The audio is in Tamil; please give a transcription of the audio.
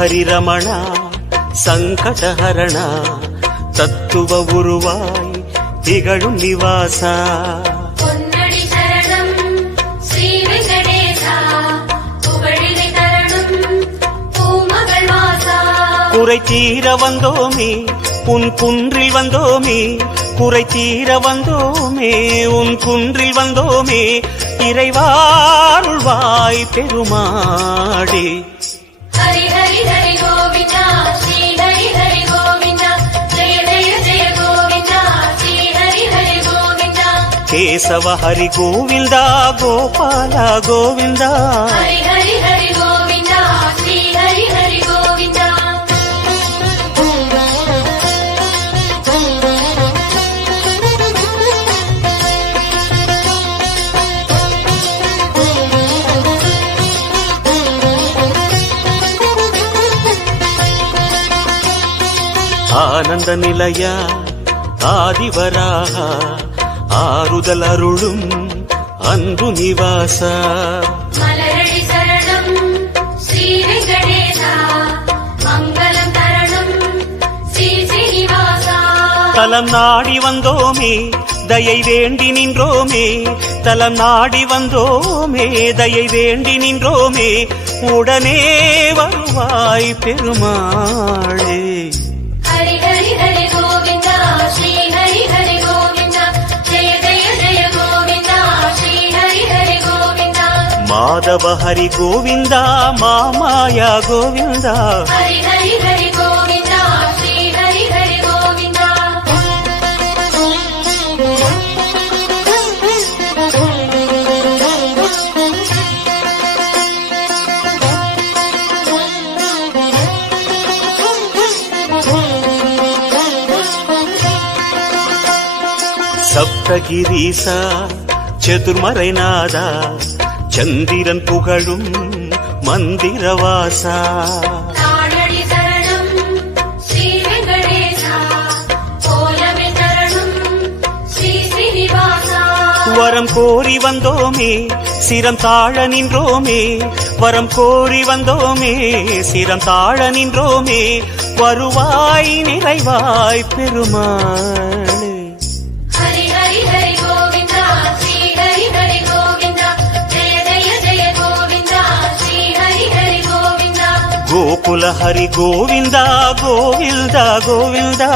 ஸ்ரீஹரி ரமணா சங்கடஹரணா தத்துவ உருவாய் திகழும் நிவாசா பொன்னடி சரணம் ஸ்ரீ வெங்கடேசா புகழினை தரணும் பூமகள் வாசா குறை தீர வந்தோமே உன் குன்றில் வந்தோமே குறை தீர வந்தோமே உன் குன்றில் வந்தோமே இறைவாருள்வாய் பெருமாடே ஹரி ஹரி ஹரி கோவிந்தா ஸ்ரீ ஹரி ஹரி கோவிந்தா ஜெய ஜெய ஜெய கோவிந்தா ஸ்ரீ ஹரி ஹரி கோவிந்தா கேசவ ஹரி கோவிந்தா கோபால கோவிந்தா ஹரி ஹரி ஹரி கோவிந்தா ஸ்ரீ ஹரி ஹரி கோவிந்தா ஆனந்த நிலையா ஆதிவராக ஆறுதல் அருளும் அன்பு நிவாசா மலரடி சரணம் ஸ்ரீ வெங்கடேசா மங்களம் தரணும் ஸ்ரீ ஸ்ரீனிவாசா தலம் நாடி வந்தோமே தயை வேண்டி நின்றோமே தலம் நாடி வந்தோமே தயை வேண்டி நின்றோமே உடனே வருவாய் பெருமாளே ஹரி ஹரி ஹரி கோவிந்தா ஸ்ரீ ஹரி ஹரி கோவிந்தா ஜெய ஜெய ஜெய கோவிந்தா ஸ்ரீ ஹரி ஹரி கோவிந்தா மாதவ ஹரி கோவிந்தா மாமாயா கோவிந்தா ஹரி ஹரி ஹரி கோவிந்தா ஸ்ரீ ஹரி ஹரி கோவிந்தா சப்தகிரீசா சதுர்மறைநாதா சந்திரன் புகழும் மந்திரவாசா நாடடி சரணம் ஸ்ரீ வெங்கடேசா கோலமே தரணும் ஸ்ரீ ஸ்ரீனிவாசா வரம் கோரி வந்தோமே சிரம் தாழ நின்றோமே வரம் கோரி வந்தோமே சிரம் தாழ நின்றோமே வருவாய் நிறைவாய் பெருமாளே ஹரி ஹரி ஹரி கோவிந்தா ஸ்ரீ ஹரி ஹரி கோவிந்தா ஜெய ஜெய ஜெய கோவிந்தா ஸ்ரீ ஹரி ஹரி கோவிந்தா கோகுல ஹரி கோவிந்தா கோவிந்தா கோவிந்தா